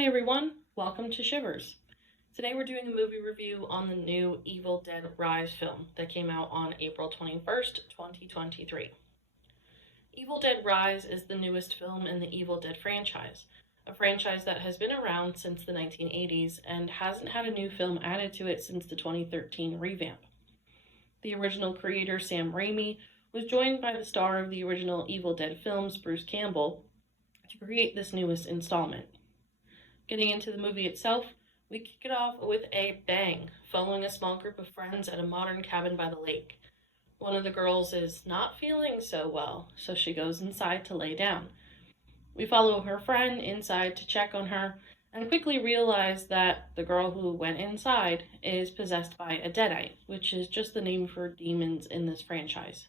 Hi everyone, welcome to Shivers. Today we're doing a movie review on the new Evil Dead Rise film that came out on April 21st, 2023. Evil Dead Rise is the newest film in the Evil Dead franchise, a franchise that has been around since the 1980s and hasn't had a new film added to it since the 2013 revamp. The original creator, Sam Raimi, was joined by the star of the original Evil Dead films, Bruce Campbell, to create this newest installment. Getting into the movie itself, we kick it off with a bang, following a small group of friends at a modern cabin by the lake. One of the girls is not feeling so well, so she goes inside to lay down. We follow her friend inside to check on her, and quickly realize that the girl who went inside is possessed by a deadite, which is just the name for demons in this franchise.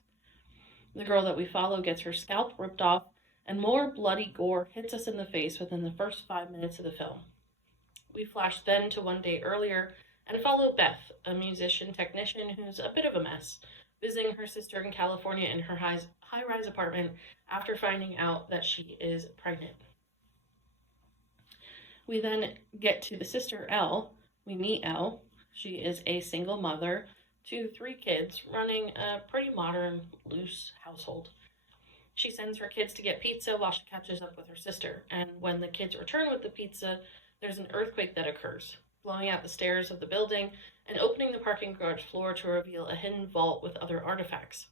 The girl that we follow gets her scalp ripped off, and more bloody gore hits us in the face within the first 5 minutes of the film. We flash then to one day earlier and follow Beth, a musician technician who's a bit of a mess, visiting her sister in California in her high-rise apartment after finding out that she is pregnant. We then get to the sister, Elle. We meet Elle. She is a single mother to 3 kids running a pretty modern, loose household. She sends her kids to get pizza while she catches up with her sister, and when the kids return with the pizza, there's an earthquake that occurs, blowing out the stairs of the building and opening the parking garage floor to reveal a hidden vault with other artifacts.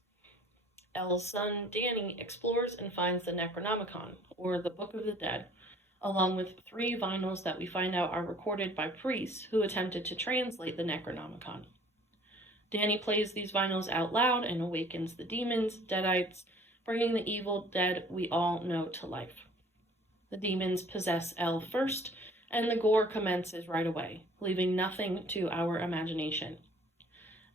Elle's son, Danny, explores and finds the Necronomicon, or the Book of the Dead, along with 3 vinyls that we find out are recorded by priests who attempted to translate the Necronomicon. Danny plays these vinyls out loud and awakens the demons, deadites, bringing the evil dead we all know to life. The demons possess Elle first, and the gore commences right away, leaving nothing to our imagination.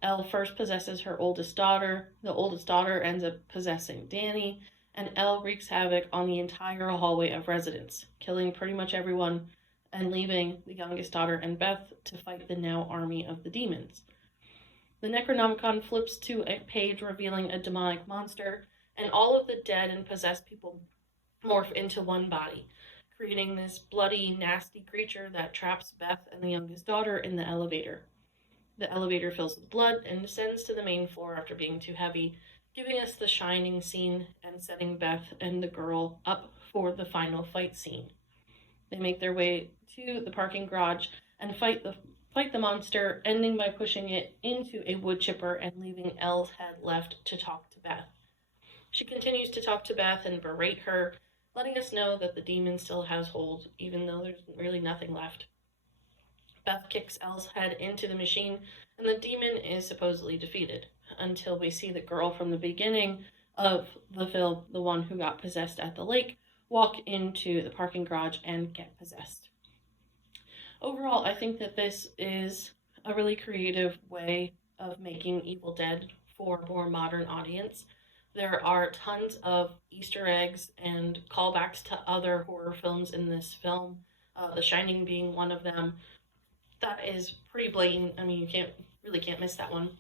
Elle first possesses her oldest daughter, the oldest daughter ends up possessing Danny, and Elle wreaks havoc on the entire hallway of residents, killing pretty much everyone and leaving the youngest daughter and Beth to fight the now army of the demons. The Necronomicon flips to a page revealing a demonic monster, and all of the dead and possessed people morph into one body, creating this bloody, nasty creature that traps Beth and the youngest daughter in the elevator. The elevator fills with blood and descends to the main floor after being too heavy, giving us the Shining scene and setting Beth and the girl up for the final fight scene. They make their way to the parking garage and fight the monster, ending by pushing it into a wood chipper and leaving Elle's head left to talk to Beth. She continues to talk to Beth and berate her, letting us know that the demon still has hold, even though there's really nothing left. Beth kicks Elle's head into the machine, and the demon is supposedly defeated, until we see the girl from the beginning of the film, the one who got possessed at the lake, walk into the parking garage and get possessed. Overall, I think that this is a really creative way of making Evil Dead for a more modern audience. There are tons of Easter eggs and callbacks to other horror films in this film, The Shining being one of them. That is pretty blatant. I mean, you can't miss that one.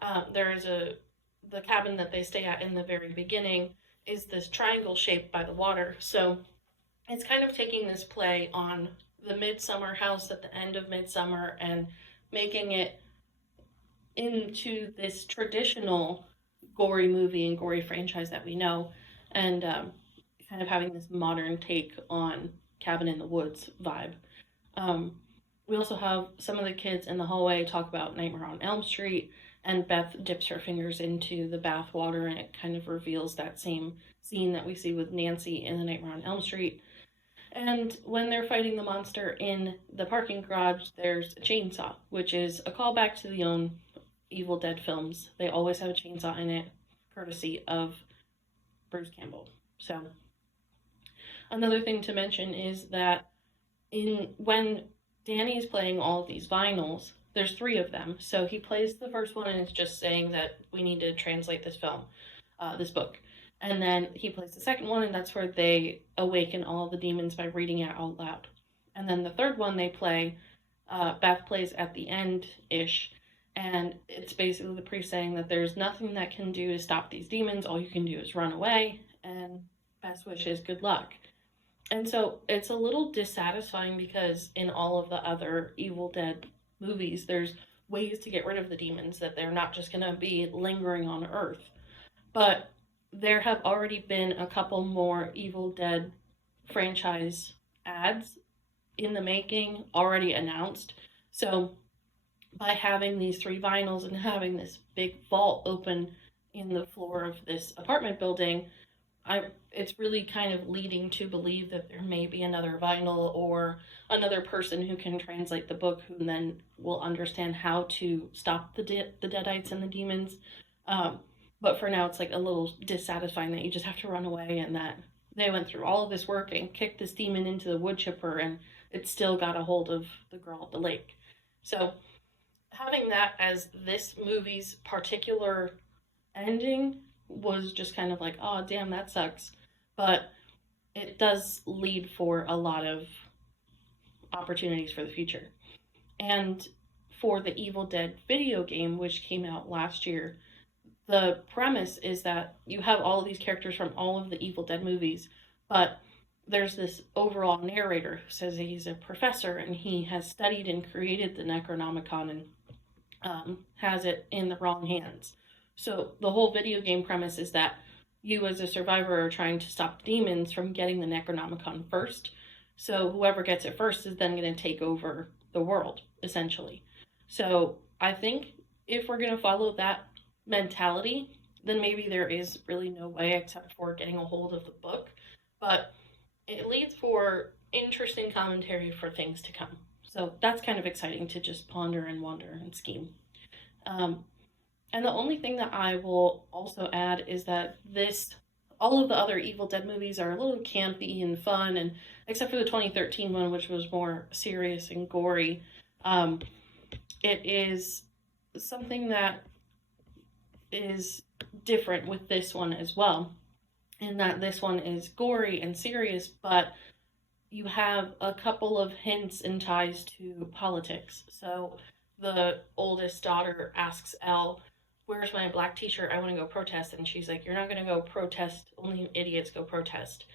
The cabin that they stay at in the very beginning is this triangle shaped by the water. So it's kind of taking this play on the Midsummer house at the end of Midsummer and making it into this traditional gory movie and gory franchise that we know, and kind of having this modern take on Cabin in the Woods vibe. We also have some of the kids in the hallway talk about Nightmare on Elm Street, and Beth dips her fingers into the bath water, and it kind of reveals that same scene that we see with Nancy in the Nightmare on Elm Street. And when they're fighting the monster in the parking garage, there's a chainsaw, which is a callback to the own Evil Dead films. They always have a chainsaw in it, courtesy of Bruce Campbell. So, another thing to mention is that when Danny's playing all of these vinyls, there's 3 of them. So he plays the first one and it's just saying that we need to translate this book. And then he plays the second one, and that's where they awaken all the demons by reading it out loud. And then the third one they play, Beth plays at the end-ish, and it's basically the priest saying that there's nothing that can do to stop these demons. All you can do is run away, and best wishes, good luck. And so it's a little dissatisfying because in all of the other Evil Dead movies, there's ways to get rid of the demons, that they're not just going to be lingering on Earth. But there have already been a couple more Evil Dead franchise ads in the making, already announced. So by having these three vinyls and having this big vault open in the floor of this apartment building, it's really kind of leading to believe that there may be another vinyl or another person who can translate the book, who then will understand how to stop the deadites and the demons. Um, but for now, it's like a little dissatisfying that you just have to run away, and that they went through all of this work and kicked this demon into the wood chipper, and it still got a hold of the girl at the lake. So having that as this movie's particular ending was just kind of like, oh, damn, that sucks. But it does lead for a lot of opportunities for the future. And for the Evil Dead video game, which came out last year, the premise is that you have all of these characters from all of the Evil Dead movies, but there's this overall narrator who says he's a professor and he has studied and created the Necronomicon, and has it in the wrong hands. So the whole video game premise is that you as a survivor are trying to stop demons from getting the Necronomicon first. So whoever gets it first is then going to take over the world, essentially. So I think if we're going to follow that mentality, then maybe there is really no way except for getting a hold of the book. But it leads for interesting commentary for things to come. So that's kind of exciting to just ponder and wonder and scheme. And the only thing that I will also add is that all of the other Evil Dead movies are a little campy and fun, and except for the 2013 one, which was more serious and gory, it is something that is different with this one as well, in that this one is gory and serious, but you have a couple of hints and ties to politics. So the oldest daughter asks Elle, "Where's my black t-shirt? I want to go protest." And she's like, "You're not going to go protest. Only idiots go protest."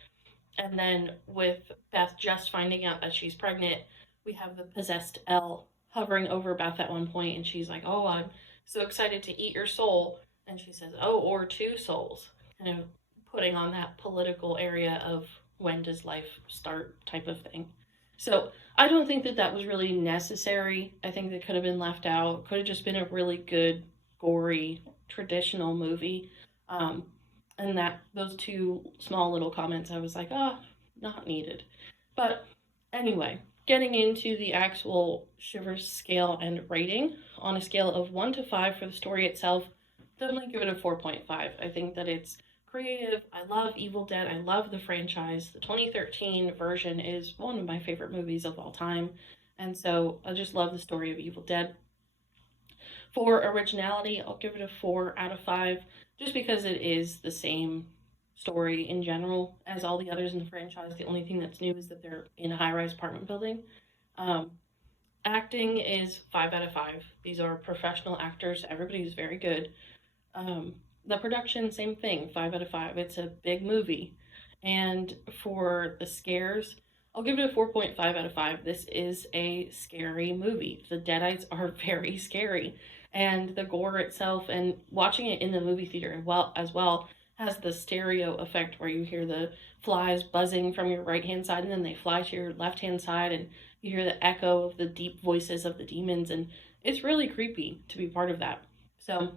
And then with Beth just finding out that she's pregnant, we have the possessed Elle hovering over Beth at one point, and she's like, "Oh, I'm so excited to eat your soul." And she says, "Oh, or two souls." Kind of putting on that political area of when does life start type of thing. So I don't think that was really necessary. I think that could have been left out. Could have just been a really good, gory, traditional movie. And that those two small little comments, I was like, oh, not needed. But anyway, getting into the actual Shivers scale and rating, on a scale of 1 to 5 for the story itself, definitely give it a 4.5. I think that it's creative. I love Evil Dead. I love the franchise. The 2013 version is one of my favorite movies of all time. And so I just love the story of Evil Dead. For originality, I'll give it a 4 out of 5, just because it is the same story in general as all the others in the franchise. The only thing that's new is that they're in a high-rise apartment building. Acting is 5 out of 5. These are professional actors. Everybody's very good. The production, same thing, 5 out of 5. It's a big movie. And for the scares, I'll give it a 4.5 out of 5. This is a scary movie. The Deadites are very scary. And the gore itself, and watching it in the movie theater as well, has the stereo effect where you hear the flies buzzing from your right-hand side, and then they fly to your left-hand side, and you hear the echo of the deep voices of the demons, and it's really creepy to be part of that. So,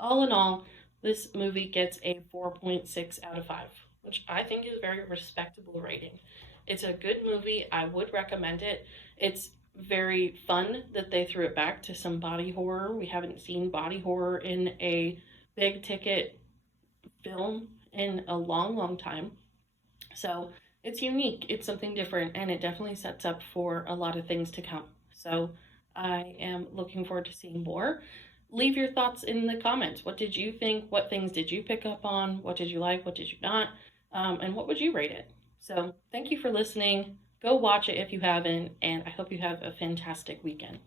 all in all, this movie gets a 4.6 out of 5, which I think is a very respectable rating. It's a good movie. I would recommend it. It's very fun that they threw it back to some body horror. We haven't seen body horror in a big ticket film in a long, long time. So it's unique. It's something different, and it definitely sets up for a lot of things to come. So I am looking forward to seeing more. Leave your thoughts in the comments. What did you think? What things did you pick up on? What did you like? What did you not? And what would you rate it? So thank you for listening. Go watch it if you haven't, and I hope you have a fantastic weekend.